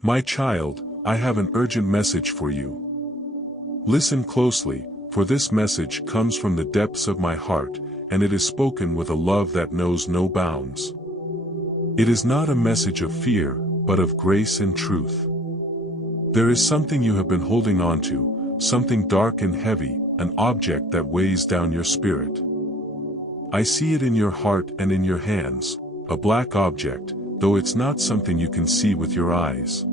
My child, I have an urgent message for you. Listen closely, for this message comes from the depths of my heart, and it is spoken with a love that knows no bounds. It is not a message of fear, but of grace and truth. There is something you have been holding on to, something dark and heavy, an object that weighs down your spirit. I see it in your heart and in your hands, a black object, though it's not something you can see with your eyes.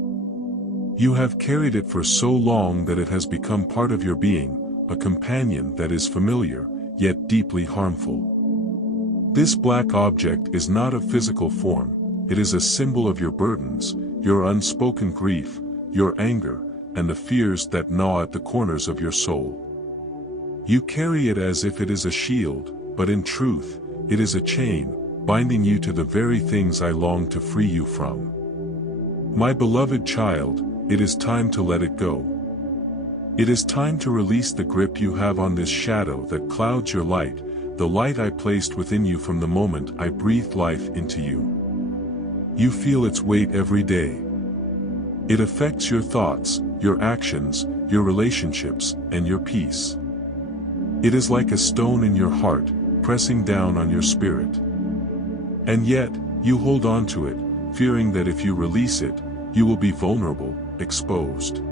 You have carried it for so long that it has become part of your being, a companion that is familiar, yet deeply harmful. This black object is not a physical form, it is a symbol of your burdens, your unspoken grief, your anger, and the fears that gnaw at the corners of your soul. You carry it as if it is a shield, but in truth, it is a chain, binding you to the very things I long to free you from. My beloved child, it is time to let it go. It is time to release the grip you have on this shadow that clouds your light, the light I placed within you from the moment I breathed life into you. You feel its weight every day. It affects your thoughts, your actions, your relationships, and your peace. It is like a stone in your heart, pressing down on your spirit. And yet, you hold on to it, fearing that if you release it, you will be vulnerable, exposed.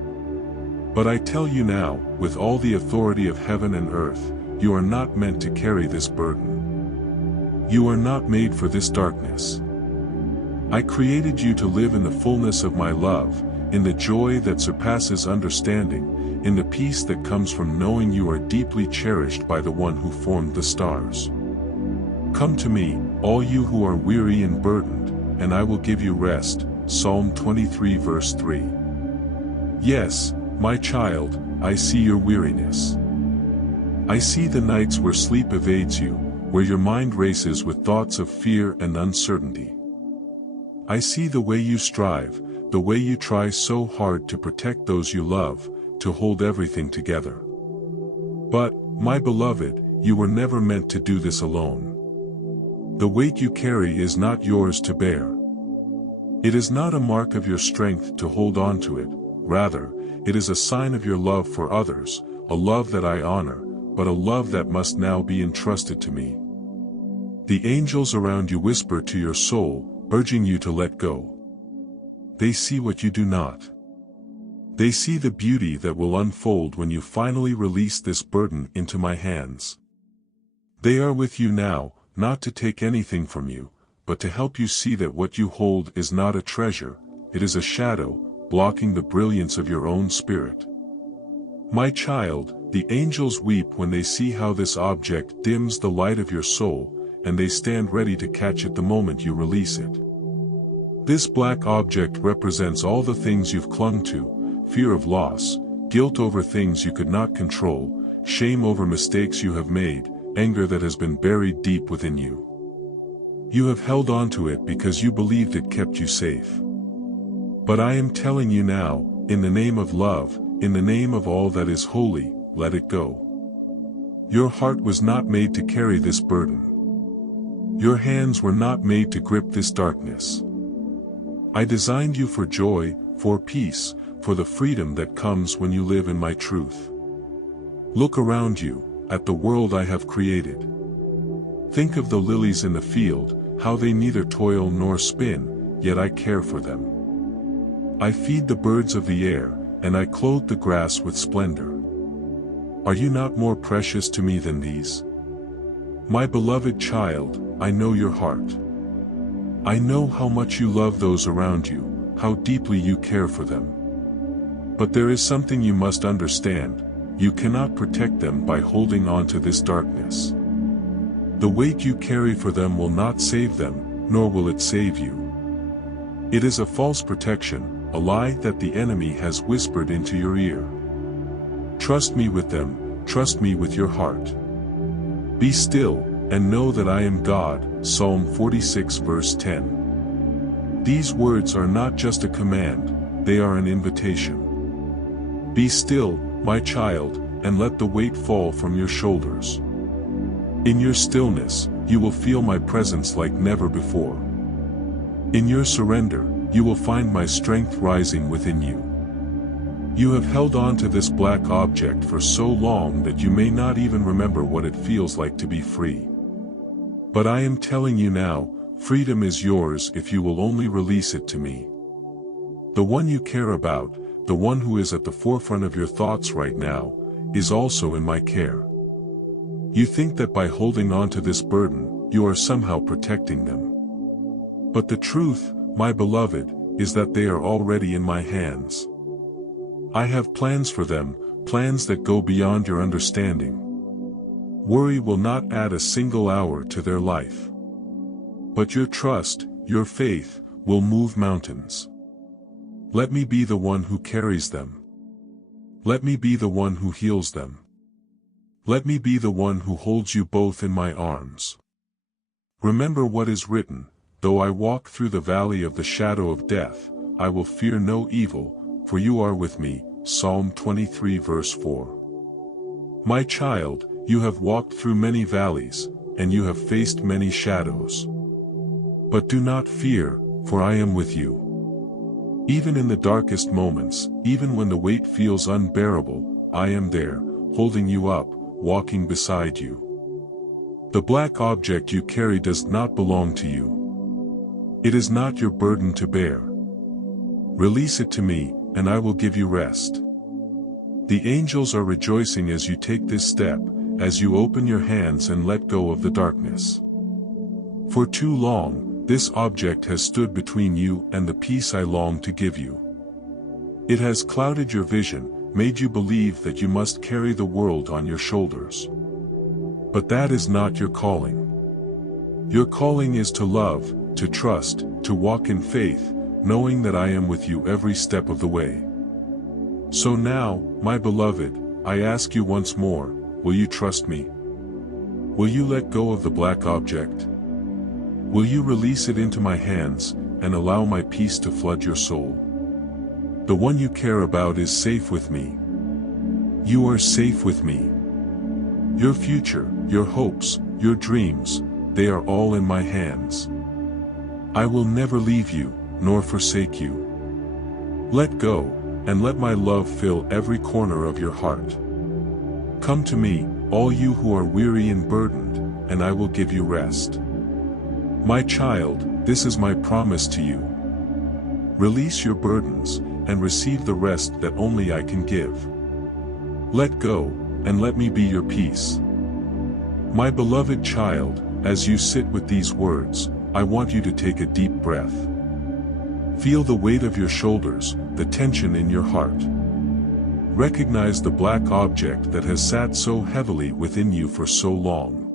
But I tell you now, with all the authority of heaven and earth, you are not meant to carry this burden. You are not made for this darkness. I created you to live in the fullness of my love, in the joy that surpasses understanding, in the peace that comes from knowing you are deeply cherished by the one who formed the stars. Come to me, all you who are weary and burdened, and I will give you rest. Psalm 23 verse 3. Yes, my child, I see your weariness. I see the nights where sleep evades you, where your mind races with thoughts of fear and uncertainty. I see the way you strive, the way you try so hard to protect those you love, to hold everything together. But, my beloved, you were never meant to do this alone. The weight you carry is not yours to bear. It is not a mark of your strength to hold on to it, rather, it is a sign of your love for others, a love that I honor, but a love that must now be entrusted to me. The angels around you whisper to your soul, urging you to let go. They see what you do not. They see the beauty that will unfold when you finally release this burden into my hands. They are with you now, not to take anything from you, but to help you see that what you hold is not a treasure, it is a shadow, blocking the brilliance of your own spirit. My child, the angels weep when they see how this object dims the light of your soul, and they stand ready to catch it the moment you release it. This black object represents all the things you've clung to, fear of loss, guilt over things you could not control, shame over mistakes you have made, anger that has been buried deep within you. You have held on to it because you believed it kept you safe. But I am telling you now, in the name of love, in the name of all that is holy, let it go. Your heart was not made to carry this burden. Your hands were not made to grip this darkness. I designed you for joy, for peace, for the freedom that comes when you live in my truth. Look around you, at the world I have created. Think of the lilies in the field, how they neither toil nor spin, yet I care for them. I feed the birds of the air, and I clothe the grass with splendor. Are you not more precious to me than these? My beloved child, I know your heart. I know how much you love those around you, how deeply you care for them. But there is something you must understand, you cannot protect them by holding on to this darkness. The weight you carry for them will not save them, nor will it save you. It is a false protection, a lie that the enemy has whispered into your ear. Trust me with them, trust me with your heart. Be still, and know that I am God, Psalm 46 verse 10. These words are not just a command, they are an invitation. Be still, my child, and let the weight fall from your shoulders. In your stillness, you will feel my presence like never before. In your surrender, you will find my strength rising within you. You have held on to this black object for so long that you may not even remember what it feels like to be free. But I am telling you now, freedom is yours if you will only release it to me. The one you care about, the one who is at the forefront of your thoughts right now, is also in my care. You think that by holding on to this burden, you are somehow protecting them. But the truth, my beloved, is that they are already in my hands. I have plans for them, plans that go beyond your understanding. Worry will not add a single hour to their life. But your trust, your faith, will move mountains. Let me be the one who carries them. Let me be the one who heals them. Let me be the one who holds you both in my arms. Remember what is written, though I walk through the valley of the shadow of death, I will fear no evil, for you are with me. Psalm 23 verse 4. My child, you have walked through many valleys, and you have faced many shadows. But do not fear, for I am with you. Even in the darkest moments, even when the weight feels unbearable, I am there, holding you up, walking beside you. The black object you carry does not belong to you. It is not your burden to bear. Release it to me, and I will give you rest. The angels are rejoicing as you take this step, as you open your hands and let go of the darkness. For too long, this object has stood between you and the peace I long to give you. It has clouded your vision, made you believe that you must carry the world on your shoulders. But that is not your calling. Your calling is to love, to trust, to walk in faith, knowing that I am with you every step of the way. So now, my beloved, I ask you once more, will you trust me? Will you let go of the black object? Will you release it into my hands, and allow my peace to flood your soul? The one you care about is safe with me. You are safe with me. Your future, your hopes, your dreams, they are all in my hands. I will never leave you, nor forsake you. Let go, and let my love fill every corner of your heart. Come to me, all you who are weary and burdened, and I will give you rest. My child, this is my promise to you. Release your burdens, and receive the rest that only I can give. Let go, and let me be your peace. My beloved child, as you sit with these words, I want you to take a deep breath. Feel the weight of your shoulders, the tension in your heart. Recognize the black object that has sat so heavily within you for so long.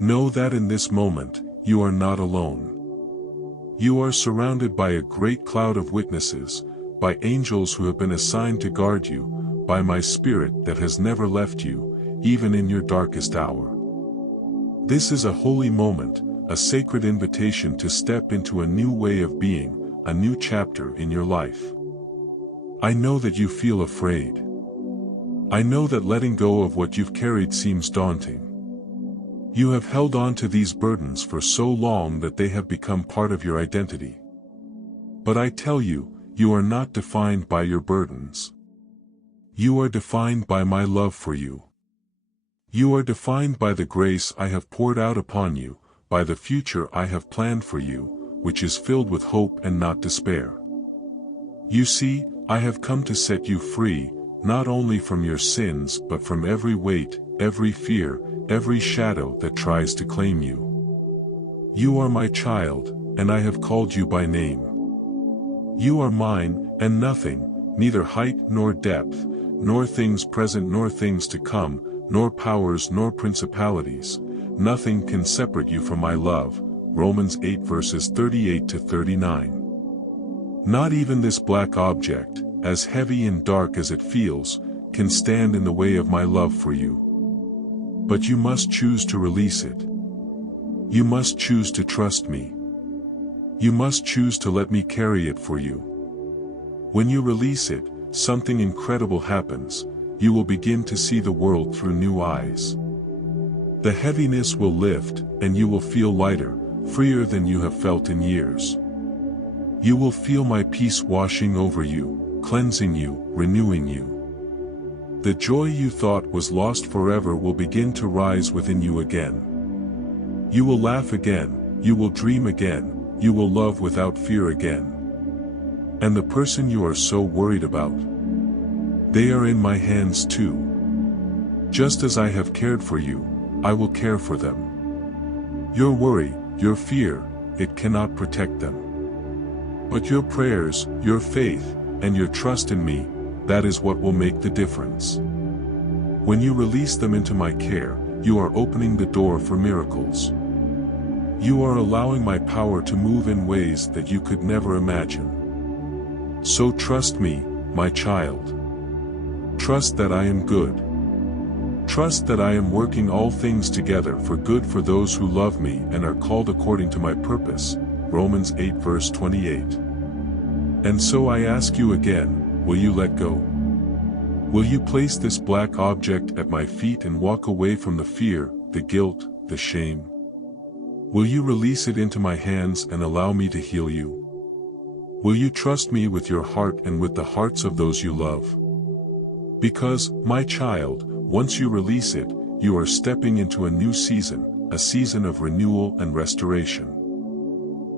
Know that in this moment, you are not alone. You are surrounded by a great cloud of witnesses, by angels who have been assigned to guard you, by my Spirit that has never left you, even in your darkest hour. This is a holy moment, a sacred invitation to step into a new way of being, a new chapter in your life. I know that you feel afraid. I know that letting go of what you've carried seems daunting. You have held on to these burdens for so long that they have become part of your identity. But I tell you, you are not defined by your burdens. You are defined by my love for you. You are defined by the grace I have poured out upon you, by the future I have planned for you, which is filled with hope and not despair. You see, I have come to set you free, not only from your sins but from every weight, every fear, every shadow that tries to claim you. You are my child, and I have called you by name. You are mine, and nothing, neither height nor depth, nor things present nor things to come, nor powers nor principalities, nothing can separate you from my love. Romans 8 verses 38 to 39. Not even this black object, as heavy and dark as it feels, can stand in the way of my love for you. But you must choose to release it. You must choose to trust me. You must choose to let me carry it for you. When you release it, something incredible happens. You will begin to see the world through new eyes. The heaviness will lift, and you will feel lighter, freer than you have felt in years. You will feel my peace washing over you, cleansing you, renewing you. The joy you thought was lost forever will begin to rise within you again. You will laugh again, you will dream again, you will love without fear again. And the person you are so worried about, they are in my hands too. Just as I have cared for you, I will care for them. Your worry, your fear, it cannot protect them. But your prayers, your faith, and your trust in me, that is what will make the difference. When you release them into my care, you are opening the door for miracles. You are allowing my power to move in ways that you could never imagine. So trust me, my child. Trust that I am good. Trust that I am working all things together for good for those who love me and are called according to my purpose. Romans 8 verse 28. And so I ask you again, will you let go? Will you place this black object at my feet and walk away from the fear, the guilt, the shame? Will you release it into my hands and allow me to heal you? Will you trust me with your heart and with the hearts of those you love? Because, my child, once you release it, you are stepping into a new season, a season of renewal and restoration.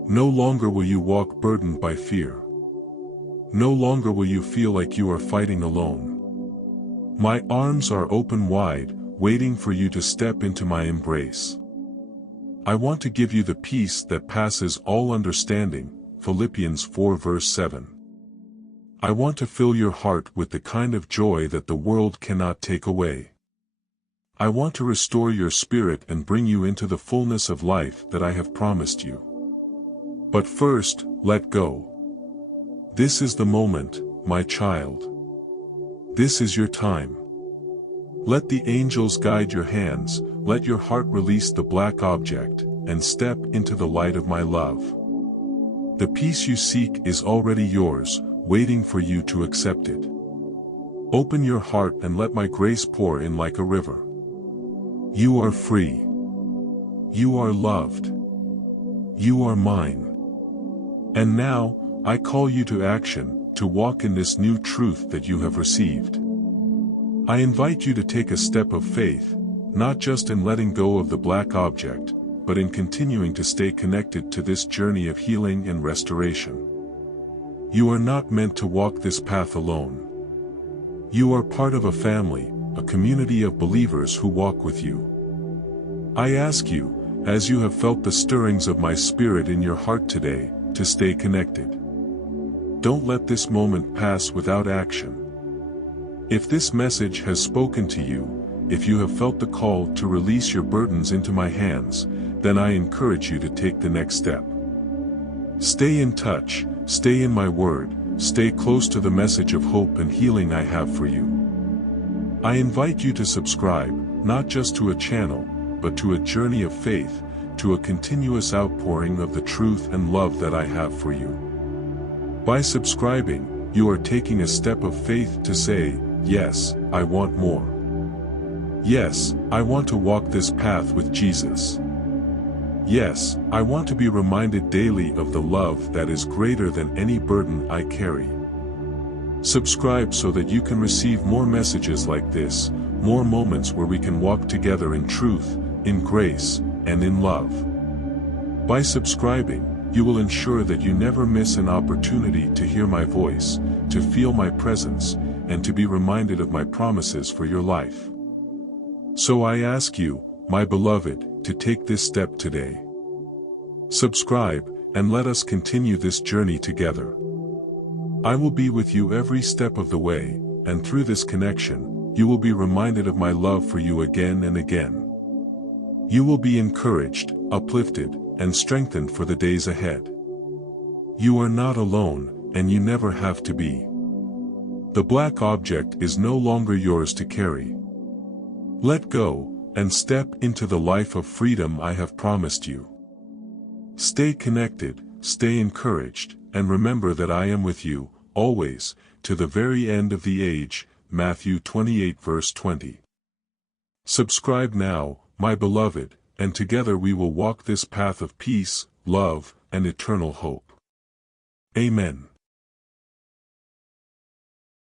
No longer will you walk burdened by fear. No longer will you feel like you are fighting alone. My arms are open wide, waiting for you to step into my embrace. I want to give you the peace that passes all understanding, Philippians 4 verse 7. I want to fill your heart with the kind of joy that the world cannot take away. I want to restore your spirit and bring you into the fullness of life that I have promised you. But first, let go. This is the moment, my child. This is your time. Let the angels guide your hands, let your heart release the black object, and step into the light of my love. The peace you seek is already yours, waiting for you to accept it. Open your heart and let my grace pour in like a river. You are free. You are loved. You are mine. And now, I call you to action, to walk in this new truth that you have received. I invite you to take a step of faith, not just in letting go of the black object, but in continuing to stay connected to this journey of healing and restoration. You are not meant to walk this path alone. You are part of a family, a community of believers who walk with you. I ask you, as you have felt the stirrings of my spirit in your heart today, to stay connected. Don't let this moment pass without action. If this message has spoken to you, if you have felt the call to release your burdens into my hands, then I encourage you to take the next step. Stay in touch, stay in my word, stay close to the message of hope and healing I have for you. I invite you to subscribe, not just to a channel, but to a journey of faith, to a continuous outpouring of the truth and love that I have for you. By subscribing, you are taking a step of faith to say, yes, I want more. Yes, I want to walk this path with Jesus. Yes, I want to be reminded daily of the love that is greater than any burden I carry. Subscribe so that you can receive more messages like this, more moments where we can walk together in truth, in grace, and in love. By subscribing, you will ensure that you never miss an opportunity to hear my voice, to feel my presence, and to be reminded of my promises for your life. So I ask you, my beloved, to take this step today. Subscribe, and let us continue this journey together. I will be with you every step of the way, and through this connection, you will be reminded of my love for you again and again. You will be encouraged, uplifted, and strengthened for the days ahead. You are not alone, and you never have to be. The black object is no longer yours to carry. Let go, and step into the life of freedom I have promised you. Stay connected, stay encouraged, and remember that I am with you, always, to the very end of the age, Matthew 28 verse 20. Subscribe now, my beloved, and together we will walk this path of peace, love, and eternal hope. Amen.